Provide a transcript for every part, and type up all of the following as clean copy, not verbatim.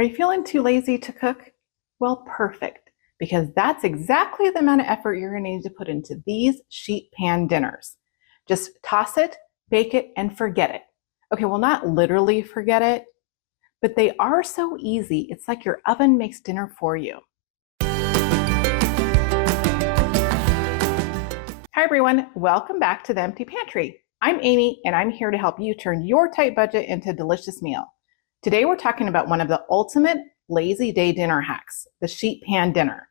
Are you feeling too lazy to cook? Well, perfect, because that's exactly the amount of effort you're going to need to put into these sheet pan dinners. Just toss it, bake it, and forget it. Okay, well, not literally forget it, but they are so easy. It's like your oven makes dinner for you. Hi, everyone. Welcome back to the Empty Pantry. I'm Amy, and I'm here to help you turn your tight budget into a delicious meal. Today, we're talking about one of the ultimate lazy day dinner hacks, the sheet pan dinner.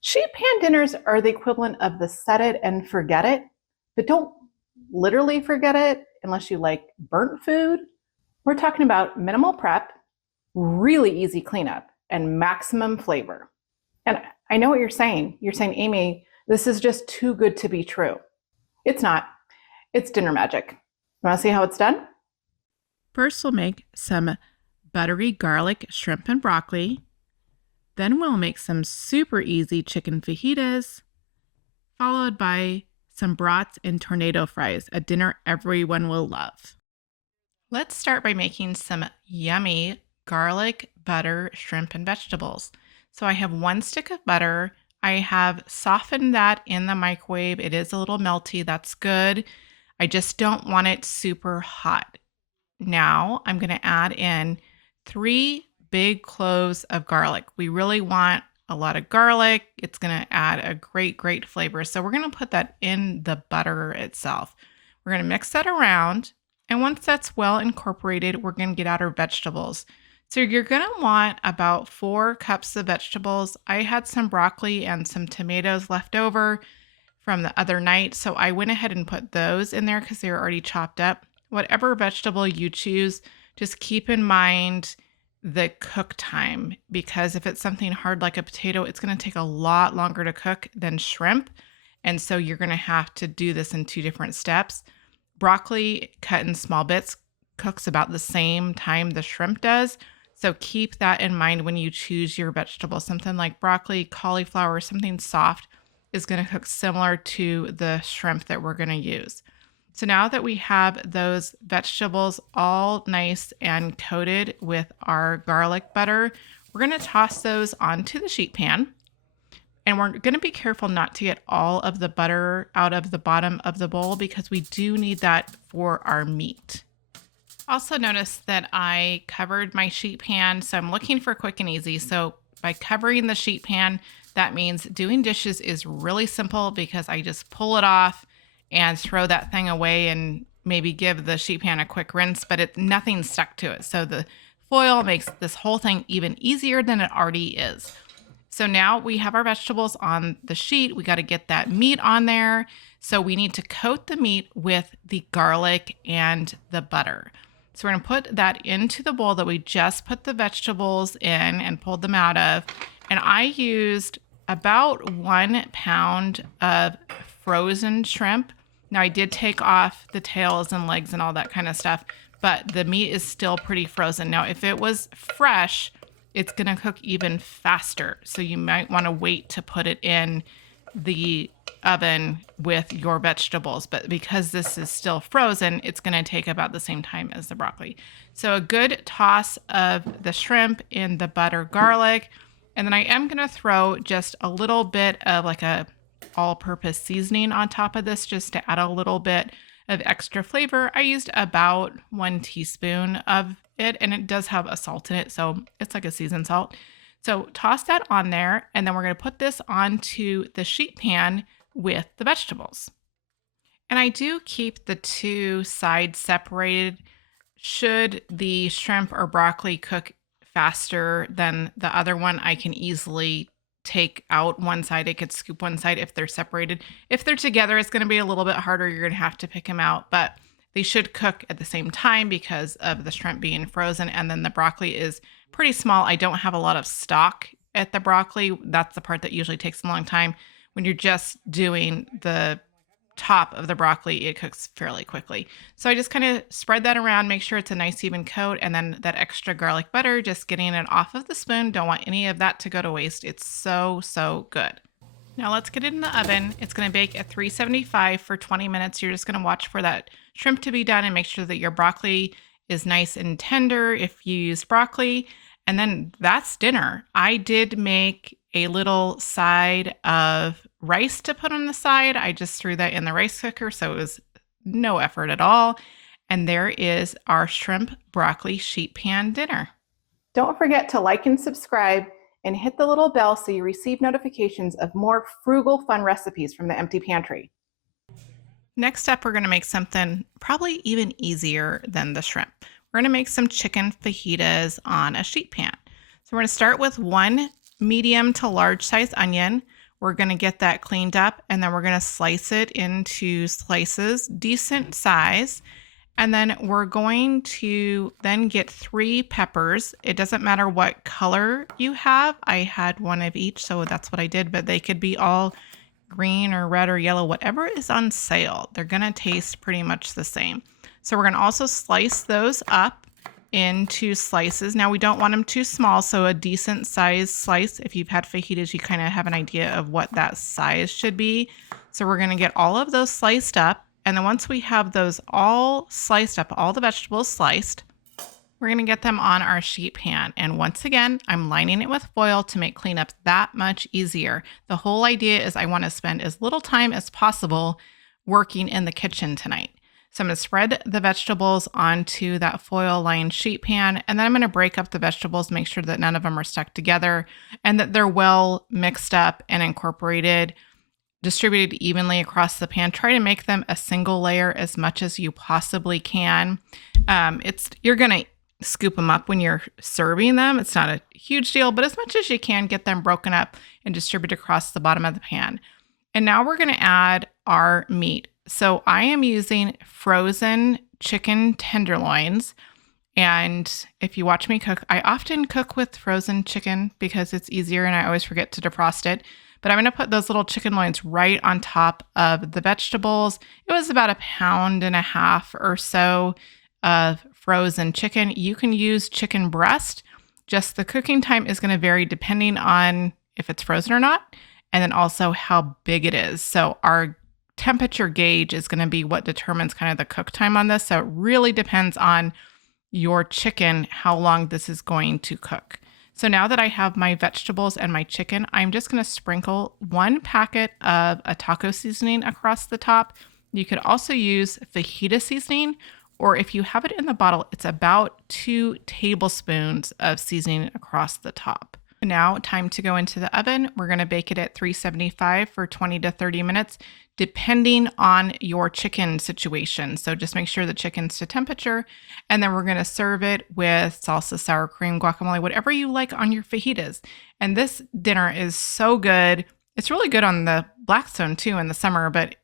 Sheet pan dinners are the equivalent of the set it and forget it, but don't literally forget it unless you like burnt food. We're talking about minimal prep, really easy cleanup, and maximum flavor. And I know what you're saying. You're saying, Amy, this is just too good to be true. It's not. It's dinner magic. You want to see how it's done? First, we'll make some buttery garlic shrimp and broccoli. Then we'll make some super easy chicken fajitas, followed by some brats and tornado fries, a dinner everyone will love. Let's start by making some yummy garlic, butter, shrimp, and vegetables. So I have 1 stick of butter. I have softened that in the microwave. It is a little melty. That's good. I just don't want it super hot. Now I'm going to add in 3 big cloves of garlic. We really want a lot of garlic. It's going to add a great flavor. So we're going to put that in the butter itself. We're going to mix that around. And once that's well incorporated, we're going to get out our vegetables. So you're going to want about 4 cups of vegetables. I had some broccoli and some tomatoes left over from the other night, so I went ahead and put those in there because they were already chopped up. Whatever vegetable you choose, just keep in mind the cook time, because if it's something hard like a potato, it's going to take a lot longer to cook than shrimp. And so you're going to have to do this in 2 different steps. Broccoli cut in small bits cooks about the same time the shrimp does. So keep that in mind when you choose your vegetables. Something like broccoli, cauliflower, something soft is going to cook similar to the shrimp that we're going to use. So now that we have those vegetables all nice and coated with our garlic butter, we're going to toss those onto the sheet pan. And we're going to be careful not to get all of the butter out of the bottom of the bowl because we do need that for our meat. Also notice that I covered my sheet pan, so I'm looking for quick and easy. So by covering the sheet pan, that means doing dishes is really simple because I just pull it off and throw that thing away and maybe give the sheet pan a quick rinse, but nothing's stuck to it. So the foil makes this whole thing even easier than it already is. So now we have our vegetables on the sheet. We got to get that meat on there. So we need to coat the meat with the garlic and the butter. So we're going to put that into the bowl that we just put the vegetables in and pulled them out of. And I used about 1 pound of frozen shrimp. Now I did take off the tails and legs and all that kind of stuff, but the meat is still pretty frozen. Now, if it was fresh, it's going to cook even faster. So you might want to wait to put it in the oven with your vegetables. But because this is still frozen, it's going to take about the same time as the broccoli. So a good toss of the shrimp in the butter garlic. And then I am going to throw just a little bit of like a all-purpose seasoning on top of this just to add a little bit of extra flavor. I used about 1 teaspoon of it, and it does have a salt in it, so it's like a seasoned salt. So toss that on there, and then we're going to put this onto the sheet pan with the vegetables. And I do keep the 2 sides separated. Should the shrimp or broccoli cook faster than the other one, I can easily take out one side. I could scoop one side if they're separated. If they're together, it's going to be a little bit harder. You're going to have to pick them out, but they should cook at the same time because of the shrimp being frozen. And then the broccoli is pretty small. I don't have a lot of stock at the broccoli. That's the part that usually takes a long time. When you're just doing the top of the broccoli, it cooks fairly quickly. So I just kind of spread that around, make sure it's a nice even coat, and then that extra garlic butter, just getting it off of the spoon. Don't want any of that to go to waste. It's so good. Now let's get it in the oven. It's going to bake at 375 for 20 minutes. You're just going to watch for that shrimp to be done and make sure that your broccoli is nice and tender if you use broccoli. And then that's dinner. I did make a little side of rice to put on the side. I just threw that in the rice cooker, so it was no effort at all. And there is our shrimp broccoli sheet pan dinner. Don't forget to like and subscribe and hit the little bell so you receive notifications of more frugal fun recipes from the Empty Pantry. Next up, we're going to make something probably even easier than the shrimp. We're going to make some chicken fajitas on a sheet pan. So we're going to start with one medium to large size onion. We're going to get that cleaned up, and then we're going to slice it into slices, decent size. And then we're going to then get 3 peppers. It doesn't matter what color you have. I had one of each, so that's what I did, but they could be all green or red or yellow, whatever is on sale. They're going to taste pretty much the same. So we're going to also slice those up into slices. Now we don't want them too small, so a decent size slice. If you've had fajitas, you kind of have an idea of what that size should be. So we're going to get all of those sliced up. And then once we have those all sliced up, all the vegetables sliced, we're going to get them on our sheet pan. And once again, I'm lining it with foil to make cleanup that much easier. The whole idea is I want to spend as little time as possible working in the kitchen tonight. So I'm going to spread the vegetables onto that foil lined sheet pan, and then I'm going to break up the vegetables, make sure that none of them are stuck together and that they're well mixed up and incorporated, distributed evenly across the pan. Try to make them a single layer as much as you possibly can. You're going to scoop them up when you're serving them. It's not a huge deal, but as much as you can, get them broken up and distribute across the bottom of the pan. And now we're going to add our meat. So I am using frozen chicken tenderloins. And if you watch me cook, I often cook with frozen chicken because it's easier and I always forget to defrost it. But I'm going to put those little chicken loins right on top of the vegetables. It was about 1.5 pounds or so of frozen chicken. You can use chicken breast. Just the cooking time is going to vary depending on if it's frozen or not, and then also how big it is. So our temperature gauge is going to be what determines kind of the cook time on this. So it really depends on your chicken, how long this is going to cook. So now that I have my vegetables and my chicken, I'm just going to sprinkle 1 packet of a taco seasoning across the top. You could also use fajita seasoning, or if you have it in the bottle, it's about 2 tablespoons of seasoning across the top. Now, time to go into the oven. We're going to bake it at 375 for 20 to 30 minutes, depending on your chicken situation. So just make sure the chicken's to temperature. And then we're going to serve it with salsa, sour cream, guacamole, whatever you like on your fajitas. And this dinner is so good. It's really good on the Blackstone too in the summer, but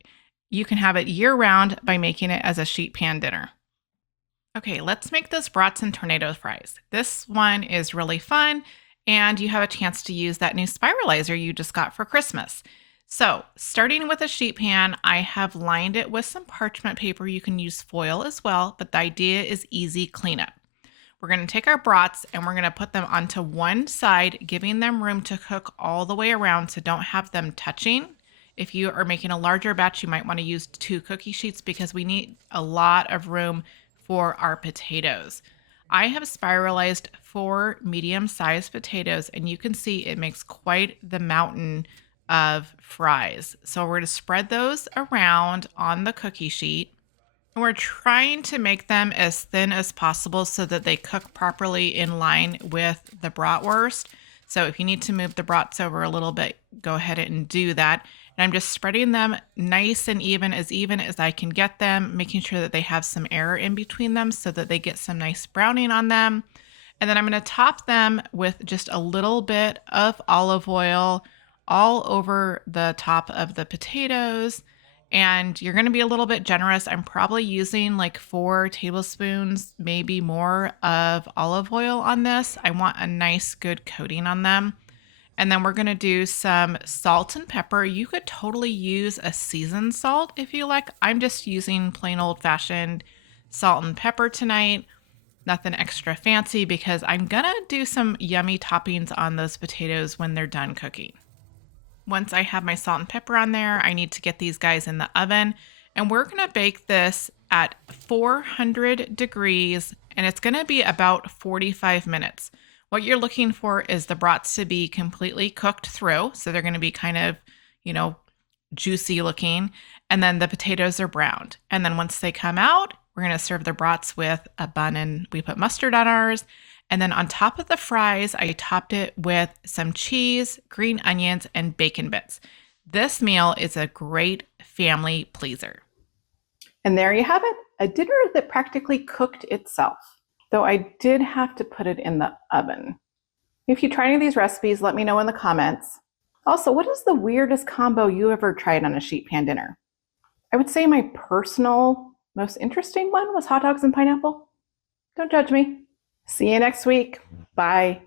you can have it year round by making it as a sheet pan dinner. Okay, let's make this brats and tornado fries. This one is really fun, and you have a chance to use that new spiralizer you just got for Christmas. So starting with a sheet pan, I have lined it with some parchment paper. You can use foil as well, but the idea is easy cleanup. We're going to take our brats and we're going to put them onto one side, giving them room to cook all the way around, so don't have them touching. If you are making a larger batch, you might want to use 2 cookie sheets because we need a lot of room for our potatoes. I have spiralized 4 medium-sized potatoes, and you can see it makes quite the mountain of fries. So we're going to spread those around on the cookie sheet. And we're trying to make them as thin as possible so that they cook properly in line with the bratwurst. So if you need to move the brats over a little bit, go ahead and do that. And I'm just spreading them nice and even as I can get them, making sure that they have some air in between them so that they get some nice browning on them. And then I'm going to top them with just a little bit of olive oil all over the top of the potatoes. And you're going to be a little bit generous. I'm probably using like 4 tablespoons, maybe more, of olive oil on this. I want a nice good coating on them. And then we're going to do some salt and pepper. You could totally use a seasoned salt if you like. I'm just using plain old-fashioned salt and pepper tonight. Nothing extra fancy because I'm going to do some yummy toppings on those potatoes when they're done cooking. Once I have my salt and pepper on there, I need to get these guys in the oven. And we're going to bake this at 400 degrees, and it's going to be about 45 minutes. What you're looking for is the brats to be completely cooked through. So they're going to be kind of, you know, juicy looking. And then the potatoes are browned. And then once they come out, we're going to serve the brats with a bun, and we put mustard on ours. And then on top of the fries, I topped it with some cheese, green onions, and bacon bits. This meal is a great family pleaser. And there you have it, a dinner that practically cooked itself, though I did have to put it in the oven. If you try any of these recipes, let me know in the comments. Also, what is the weirdest combo you ever tried on a sheet pan dinner? I would say my personal most interesting one was hot dogs and pineapple. Don't judge me. See you next week. Bye.